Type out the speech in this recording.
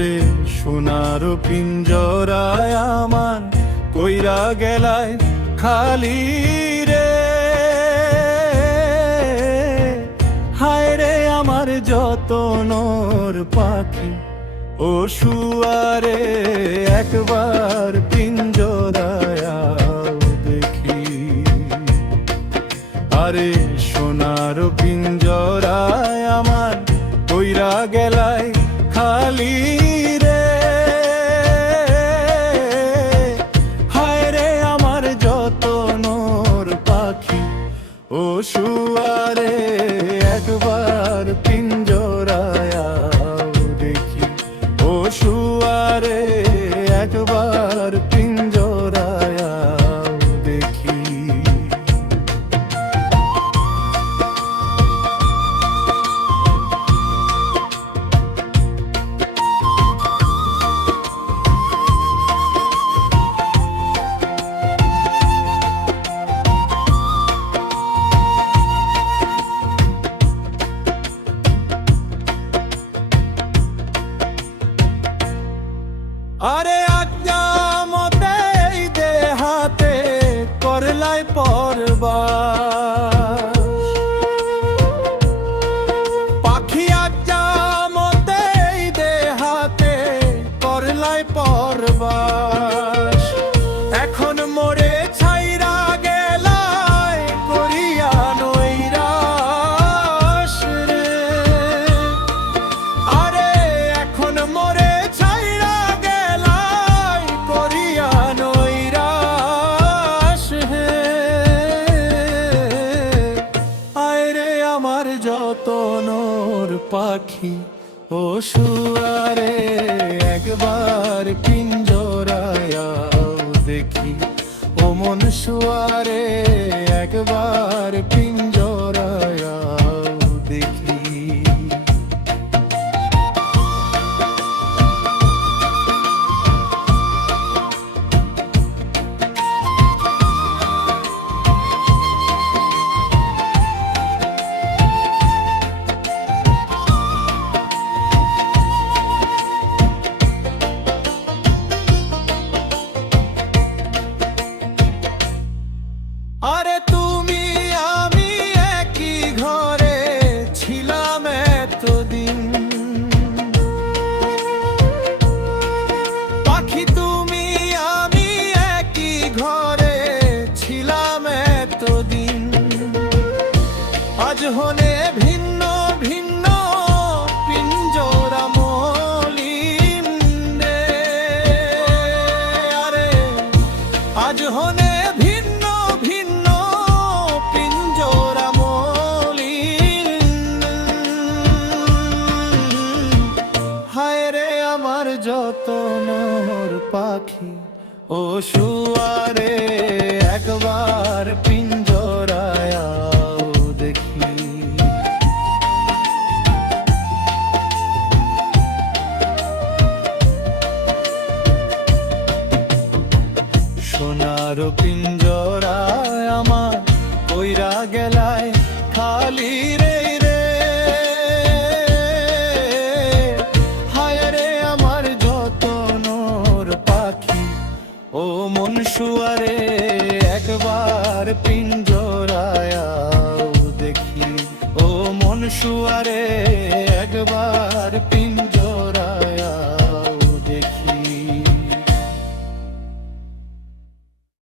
ওরে সোনার পিঞ্জরায় আমার কইরা গেলায় খালি রে। হায় রে আমার যতনর পাখি ও শুয়ারে, একবার পিঞ্জরায় দেখি। আরে সোনার পিঞ্জরায় আমার কইরা গেলায় খালি রে। হায় রে আমার যতনর পাখি ও শুয়ারে, একবার পিঞ্জরায় দেখি। ও শুয়ারে, একবার পিঞ্জরায় দেখি। আরে আজ্ঞা মতে এই দেহাতে করলাই পরবাস, পাখি আজ্ঞা মতে এই দেহাতে করলাই পরবাস। এখন মোরে ছাইরা গেলাই করিয়া নৈরাশ রে। আরে এখন মোরে যতনর পাখি ও শুয়ারে, একবার পিঞ্জরায় দেখি। ও মন শুয়ারে, একবার পিঞ্জরায় দেখি। আরে তুমি আমি একই ঘরে ছিলাম এতদিন, পাখি তুমি আমি একই ঘরে ছিলাম এতদিন। আজ হলে ভিন্ন ভিন্ন পিঞ্জরা মলিন রে। আরে আজ হলে যতনর পাখি ও শুয়ারে, একবার পিঞ্জরায় দেখি। সোনার পিঞ্জরায় আমার কইরা গেলায় খালি রে। ও মন শুয়ারে, একবার পিঞ্জরায় দেখি। ও মন শুয়ারে, একবার পিঞ্জরায়